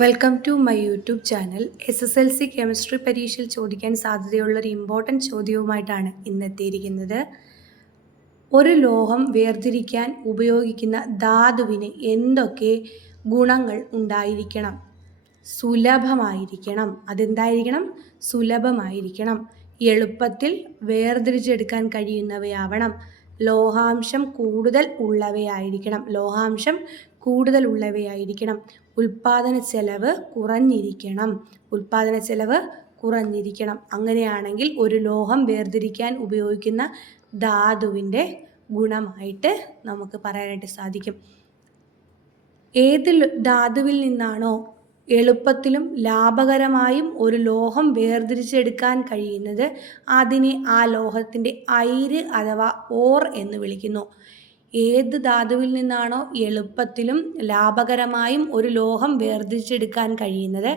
Welcome to my YouTube channel. SSLC chemistry പരീക്ഷയിൽ ചോദിക്കാൻ സാധ്യതയുള്ള ഒരു ഇമ്പോർട്ടൻറ്റ് ചോദ്യവുമായിട്ടാണ് ഇന്നെത്തിയിരിക്കുന്നത്. ഒരു ലോഹം വേർതിരിക്കാൻ ഉപയോഗിക്കുന്ന ധാതുവിന് എന്തൊക്കെ ഗുണങ്ങൾ ഉണ്ടായിരിക്കണം? സുലഭമായിരിക്കണം. അതെന്തായിരിക്കണം? സുലഭമായിരിക്കണം. എളുപ്പത്തിൽ വേർതിരിച്ചെടുക്കാൻ കഴിയുന്നവയാവണം. ലോഹാംശം കൂടുതൽ ഉള്ളവയായിരിക്കണം. ഉൽപാദന ചെലവ് കുറഞ്ഞിരിക്കണം. അങ്ങനെയാണെങ്കിൽ ഒരു ലോഹം വേർതിരിക്കാൻ ഉപയോഗിക്കുന്ന ധാതുവിൻ്റെ ഗുണമായിട്ട് നമുക്ക് പറയാനായിട്ട് സാധിക്കും. ഏത് ധാതുവിൽ നിന്നാണോ എളുപ്പത്തിലും ലാഭകരമായും ഒരു ലോഹം വേർതിരിച്ചെടുക്കാൻ കഴിയുന്നത് അതിനെ ആ ലോഹത്തിൻ്റെ അയിര് അഥവാ ഓർ എന്ന് വിളിക്കുന്നു. ഏത് ധാതുവിൽ നിന്നാണോ എളുപ്പത്തിലും ലാഭകരമായും ഒരു ലോഹം വേർതിരിച്ചെടുക്കാൻ കഴിയുന്നത്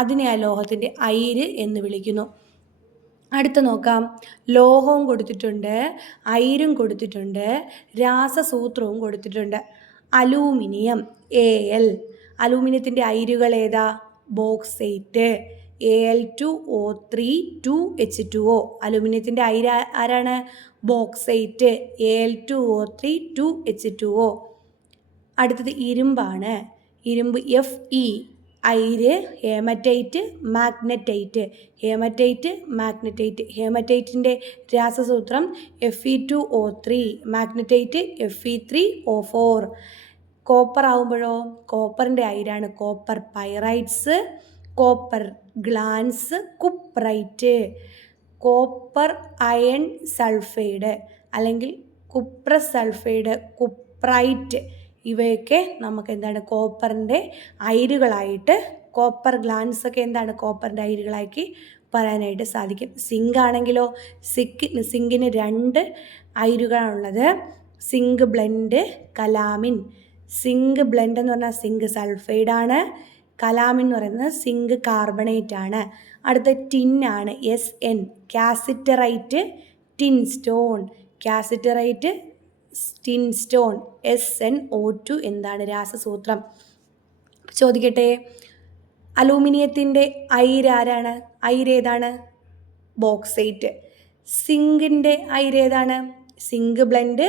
അതിനെ ആ ലോഹത്തിൻ്റെ അയിര് എന്ന് വിളിക്കുന്നു. അടുത്ത നോക്കാം. ലോഹവും കൊടുത്തിട്ടുണ്ട്, അയിരും കൊടുത്തിട്ടുണ്ട്, രാസസൂത്രവും കൊടുത്തിട്ടുണ്ട്. Aluminium Al. അലൂമിനിയത്തിൻ്റെ അയിരുകൾ ഏതാ? Bauxite Al2O3 2H2O. അലൂമിനിയത്തിൻ്റെ അയിര് ആരാണ്? Bauxite Al2O3 2H2O. അടുത്തത് ഇരുമ്പാണ്. ഇരുമ്പ് Fe. അയിര് ഹേമറ്റൈറ്റ് മാഗ്നറ്റൈറ്റ്. ഹേമറ്റൈറ്റിൻ്റെ രാസസൂത്രം Fe2O3, മാഗ്നറ്റൈറ്റ് Fe3O4. കോപ്പർ ആവുമ്പോഴോ കോപ്പറിൻ്റെ അയിരാണ് copper pyrites, copper glance, cuprite. Copper iron sulphide അല്ലെങ്കിൽ കുപ്രസ് സൾഫൈഡ്, കുപ്രൈറ്റ് ഇവയൊക്കെ നമുക്ക് എന്താണ് കോപ്പറിൻ്റെ അയിരുകളായിട്ട്, കോപ്പർ ഗ്ലാൻസ് ഒക്കെ എന്താണ് കോപ്പറിൻ്റെ അയിരുകളാക്കി പറയാനായിട്ട് സാധിക്കും. സിങ്ക് ആണെങ്കിലോ സിങ്കിന് 2 അയിരുകളാണുള്ളത്. Zinc blende, calamine. Zinc blende എന്ന് പറഞ്ഞാൽ സിങ്ക് സൾഫൈഡാണ്. കലാമിൻ എന്ന് പറയുന്നത് സിങ്ക് കാർബണേറ്റ് ആണ്. അടുത്ത ടിന്നാണ് Sn. Cassiterite, tin stone. SnO2 എന്താണ് രാസസൂത്രം? ചോദിക്കട്ടെ. അലൂമിനിയത്തിൻ്റെ അയിര് ആരാണ്? അയിരേതാണ്? ബോക്സൈറ്റ്. സിങ്കിൻ്റെ അയിരേതാണ്? Zinc blende,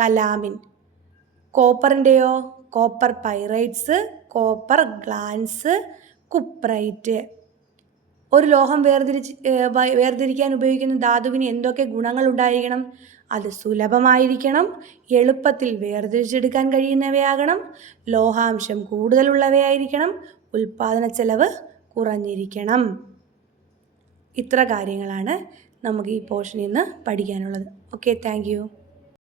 calamine. കോപ്പറിൻ്റെയോ copper pyrites, copper glance, cuprite. ഒരു ലോഹം വേർതിരിക്കാൻ ഉപയോഗിക്കുന്ന ധാതുവിന് എന്തൊക്കെ ഗുണങ്ങൾ ഉണ്ടായിരിക്കണം? അത് സുലഭമായിരിക്കണം, എളുപ്പത്തിൽ വേർതിരിച്ചെടുക്കാൻ കഴിയുന്നവയാകണം, ലോഹാംശം കൂടുതലുള്ളവയായിരിക്കണം, ഉൽപാദന ചെലവ് കുറഞ്ഞിരിക്കണം. ഇത്ര കാര്യങ്ങളാണ് നമുക്ക് ഈ പോർഷനിൽ നിന്ന് പഠിക്കാനുള്ളത്. Okay, thank you.